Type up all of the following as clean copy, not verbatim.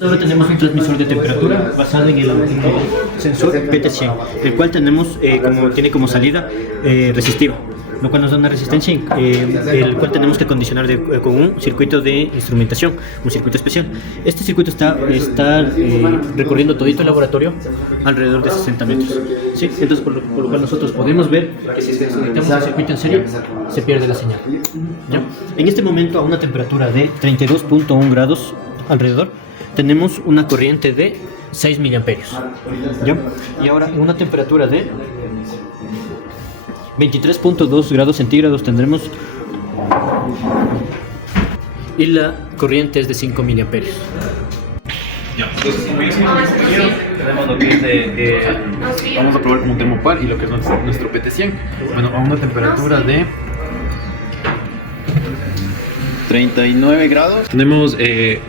Ahora tenemos un transmisor de temperatura basado en el sensor PT100, el cual tiene como salida resistiva, lo cual nos da una resistencia, el cual tenemos que condicionar con un circuito de instrumentación, un circuito especial. Este circuito está recorriendo todito el laboratorio alrededor de 60 metros. ¿Sí? Entonces, por lo cual nosotros podemos ver que si desconectamos el circuito en serio, se pierde la señal. ¿Ya? En este momento, a una temperatura de 32.1 grados alrededor, tenemos una corriente de 6 miliamperios. ¿Ya? Y ahora, en una temperatura de 23.2 grados centígrados tendremos, y la corriente es de 5 miliamperios. Ya, entonces como ya hicimos mi compañero, tenemos lo que es vamos a probar como un termopar y lo que es nuestro PT100. Bueno, a una temperatura de 39 grados tenemos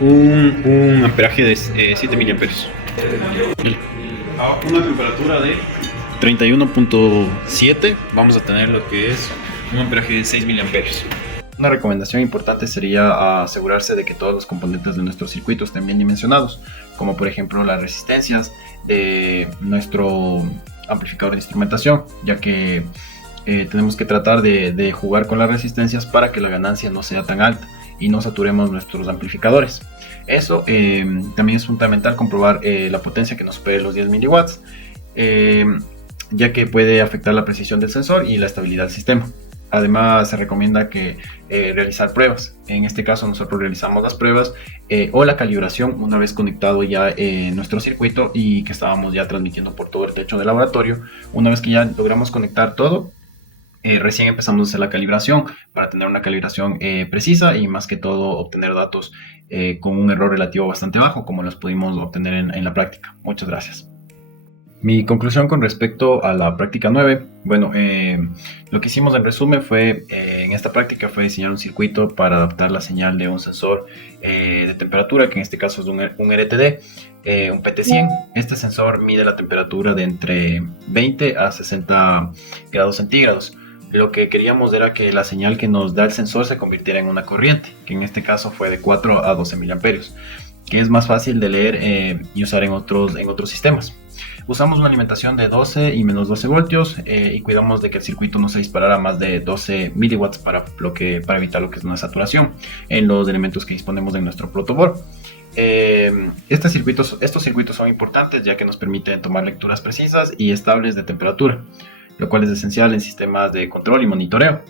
un amperaje de 7 miliamperios. A una temperatura de 31.7 vamos a tener lo que es un amperaje de 6 miliamperios. Una recomendación importante sería asegurarse de que todos los componentes de nuestro circuito estén bien dimensionados, como por ejemplo las resistencias de nuestro amplificador de instrumentación, ya que tenemos que tratar de jugar con las resistencias para que la ganancia no sea tan alta y no saturemos nuestros amplificadores. Eso también es fundamental comprobar la potencia que nos supere los 10 miliwatts, ya que puede afectar la precisión del sensor y la estabilidad del sistema. Además, se recomienda realizar pruebas. En este caso, nosotros realizamos las pruebas o la calibración una vez conectado ya nuestro circuito y que estábamos ya transmitiendo por todo el techo del laboratorio. Una vez que ya logramos conectar todo, recién empezamos a hacer la calibración para tener una calibración precisa y más que todo obtener datos con un error relativo bastante bajo, como los pudimos obtener en la práctica. Muchas gracias. Mi conclusión con respecto a la práctica 9, bueno, lo que hicimos en resumen fue, en esta práctica fue diseñar un circuito para adaptar la señal de un sensor de temperatura, que en este caso es un RTD, un PT100. Este sensor mide la temperatura de entre 20 a 60 grados centígrados. Lo que queríamos era que la señal que nos da el sensor se convirtiera en una corriente, que en este caso fue de 4 a 12 miliamperios, que es más fácil de leer y usar en otros sistemas. Usamos una alimentación de 12 y menos 12 voltios y cuidamos de que el circuito no se disparara más de 12 miliwatts para evitar lo que es una saturación en los elementos que disponemos de nuestro protoboard. Estos circuitos son importantes ya que nos permiten tomar lecturas precisas y estables de temperatura, lo cual es esencial en sistemas de control y monitoreo.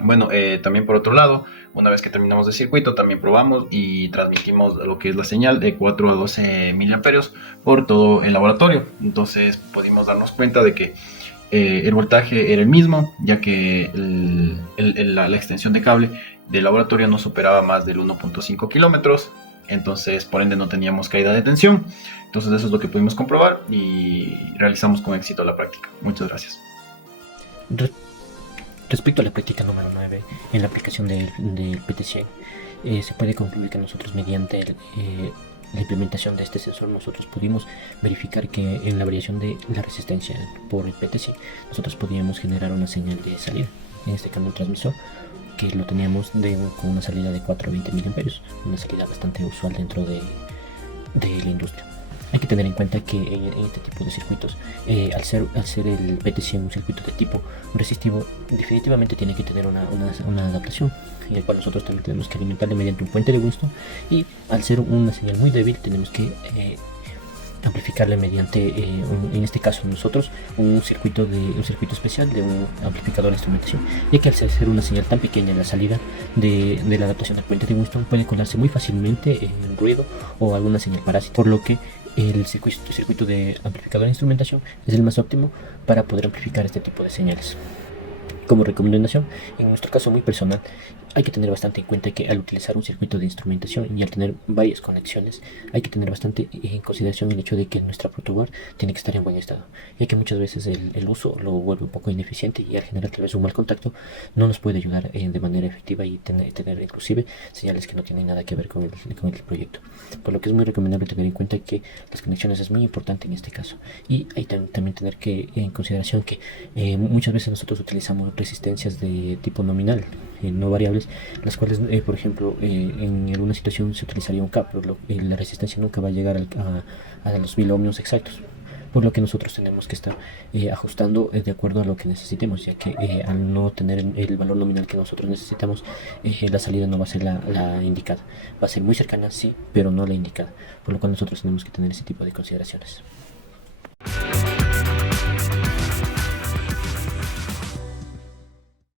Bueno, también por otro lado, una vez que terminamos el circuito, también probamos y transmitimos lo que es la señal de 4 a 12 miliamperios por todo el laboratorio. Entonces pudimos darnos cuenta de que el voltaje era el mismo, ya que la extensión de cable del laboratorio no superaba más del 1.5 kilómetros. Entonces, por ende, no teníamos caída de tensión. Entonces, eso es lo que pudimos comprobar y realizamos con éxito la práctica. Muchas gracias. Respecto a la práctica número 9, en la aplicación del PT100, se puede concluir que nosotros mediante la implementación de este sensor nosotros pudimos verificar que en la variación de la resistencia por el PT100 nosotros podíamos generar una señal de salida, en este caso el transmisor, que lo teníamos con una salida de 4 a 20 miliamperios, una salida bastante usual dentro de la industria. Hay que tener en cuenta que en este tipo de circuitos, al ser el PT100 un circuito de tipo resistivo, definitivamente tiene que tener una adaptación, en el cual nosotros también tenemos que alimentarle mediante un puente de Winston, y al ser una señal muy débil tenemos que amplificarle mediante, en este caso nosotros, un circuito especial de un amplificador de instrumentación, ya que al ser una señal tan pequeña en la salida de la adaptación del puente de Winston puede colarse muy fácilmente en ruido o alguna señal parásita, por lo que el circuito de amplificador de instrumentación es el más óptimo para poder amplificar este tipo de señales. Como recomendación, en nuestro caso muy personal, hay que tener bastante en cuenta que al utilizar un circuito de instrumentación y al tener varias conexiones, hay que tener bastante en consideración el hecho de que nuestra protoboard tiene que estar en buen estado, ya que muchas veces el uso lo vuelve un poco ineficiente y al generar tal vez un mal contacto no nos puede ayudar de manera efectiva y tener inclusive señales que no tienen nada que ver con el proyecto. Por lo que es muy recomendable tener en cuenta que las conexiones es muy importante en este caso, y hay también tener en consideración que muchas veces nosotros utilizamos resistencias de tipo nominal, no variables, las cuales, por ejemplo, en alguna situación se utilizaría un K, pero la resistencia nunca va a llegar a los 1000 ohmios exactos. Por lo que nosotros tenemos que estar ajustando de acuerdo a lo que necesitemos, ya que al no tener el valor nominal que nosotros necesitamos, la salida no va a ser la indicada. Va a ser muy cercana, sí, pero no la indicada. Por lo cual nosotros tenemos que tener ese tipo de consideraciones.